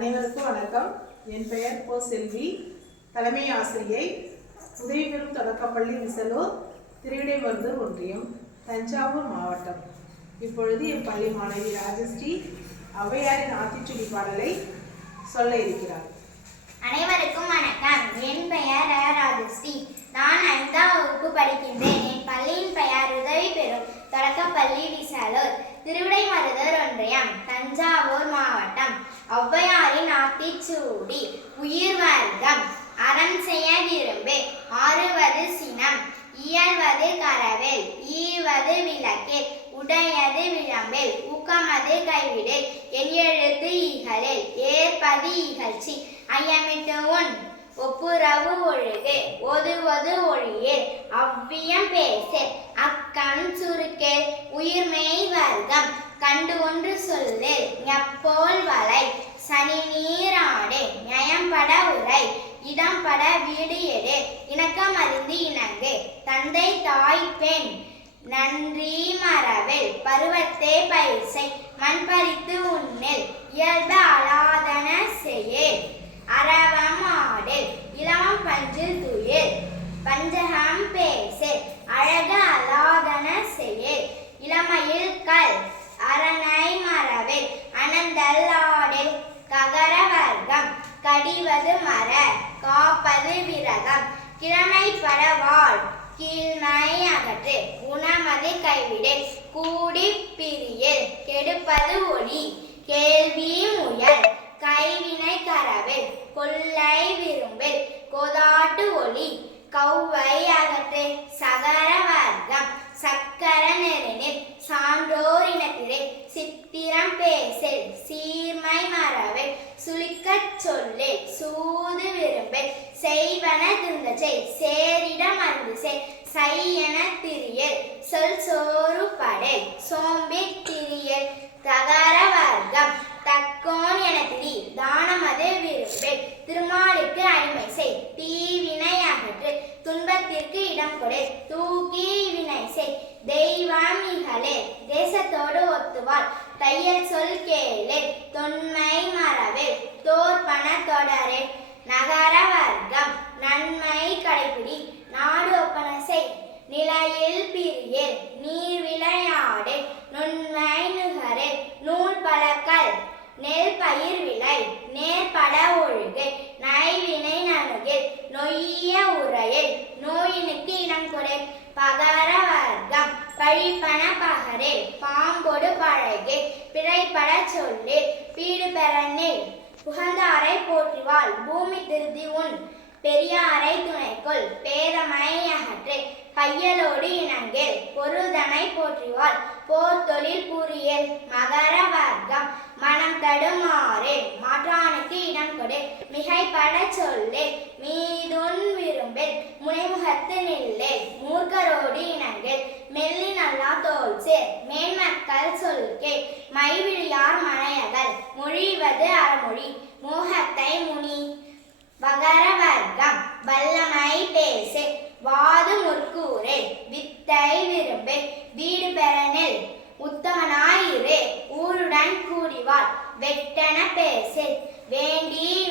அனைவருக்கும் வணக்கம். என் பெயர் போ செல்வி. தலைமை ஆசிரியை உதவி பெறும் தொடக்கப்பள்ளி விசலூர் திருவிடைமருதூர் ஒன்றியம் தஞ்சாவூர் மாவட்டம். இப்பொழுது என் பள்ளி மாணவி ராஜஸ்ரீ ஔவையாரின் ஆத்திச்சுடி பாடலை சொல்ல இருக்கிறார். அனைவருக்கும் வணக்கம். என் பெயர் ராஜஸ்ரீ. நான் ஐந்தாம் வகுப்பு படிக்கின்றேன். என் பள்ளியின் பெயர் உதவி பெறும் தொடக்கப்பள்ளி விசாலூர் திருவிடைமருதூர் ஒன்றியம் தஞ்சாவூர் மாவட்டம் ஔவையார் ஆத்திச்சூடி உயிர் வர்க்கம் அறம் செய்ய விரும்பு ஆறுவது சினம். இயல்வது கரவேல். ஈவது விளக்கில் உடையது விளம்பேல். ஊக்கமது கைவிடு என் எழுத்து இகழில். ஏற்பது இகழ்ச்சி. ஐயமிட்டு உன் ஒப்புரவு ஒழுகு. ஒதுவது ஒழியே அவ்வியம் பேசே அக்கம் சுருக்கே உயிர்மெய் வர்க்கம். கண்டு ஒன்று சொல்லு எப்போல் வலை சனி நீராடே நயம்பட உரை இடம்பட வீடு எடு இணக்கம் அறிந்து இணங்கு தந்தை தாய் பெண் நன்றி மரவில் பருவத்தே பயிர்சை மண் பறித்து உன்னில் இயல்பு அலாதன செய்யே அரவம் இளம் பஞ்சு துயில் கடிவது மர காப்பது விரதம். கிழமை பரவாள் கீழ்மை அகற்று. குணமது கைவிடு கூடி பிரியல். கெடுப்பது ஒளி கேள்வி முயல். கைவினை கரவில் கொள்ளை விரும்பில். கொதாட்டு ஒளி கௌவை அகற்று. சகர வர்க்கம் சக்கர நெருனில் சான்றோர் இனத்திலே சித்திரம் பேசில். சீர்மை மரவில் சுளிக்கச் சொல்லே. சூது விரும்பே. செய்வன துந்தச்சை சேரிட மருந்து செய். சையன திரியல். சொல் சோறு படல் சோம்பி திரியல். தகர வர்க்கம். தக்கோன் என திரி. தானமது விரும்பே. திருமாலுக்கு அடிமை செய். தீவினை அகற்று. துன்பத்திற்கு இடம் கொடு. தூக்கி வினை செய். தெய்வம் தேசத்தோடு ஒத்துவாள். தையல் சொல் கேளு. தொன்மை நுண்மை நுகரு நூல் பழக்கல் நெல் பயிர் விளை நேர்பட ஒழுகு நைவினை நணுகில் நொய்ய உரையில் நோயினுக்கு இனம் குறை பகர வர்க்கம் பழிப்பன பகரே பாம்பொடு பழகு பிழைப்பட சொல்லு பீடு பெறனில் புகழ்ந்தாரை போற்றுவாள் பூமி திருதி உன் பெரியாரை துணைக்குள் பேதமை அகற்று பையலோடு இணங்கில். பொருதனை போற்றிவாள். போர் தொழில் புரியல் மகர வர்க்கம் மனம் தடுமாறே மாற்றானுக்கு இடம் கொடு. மிகைப்பட சொல்லு மீதுன் விரும்பில் முனைமுகத்து நில்லே மூர்க்கரோடு இணங்கில். மெல்லி நல்லா தோல் சேர் மேன்மக்கள் சொல்கே மைவிழியார் மனைய உத்தமனாயிரே. ஊருடன் கூடிவாள் வெட்டன பேசு. வேண்டி